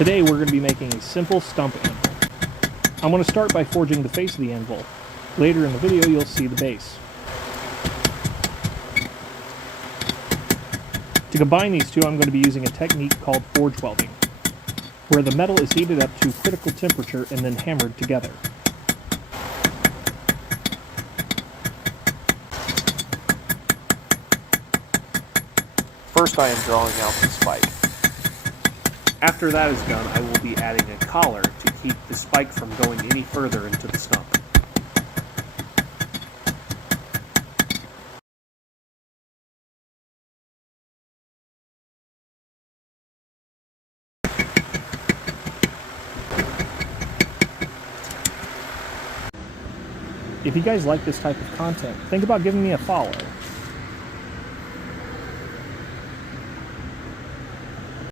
Today we're going to be making a simple stump anvil. I'm going to start by forging the face of the anvil. Later in the video you'll see the base. To combine these two, I'm going to be using a technique called forge welding, where the metal is heated up to critical temperature and then hammered together. First I am drawing out the spike. After that is done, I will be adding a collar to keep the spike from going any further into the stump. If you guys like this type of content, think about giving me a follow.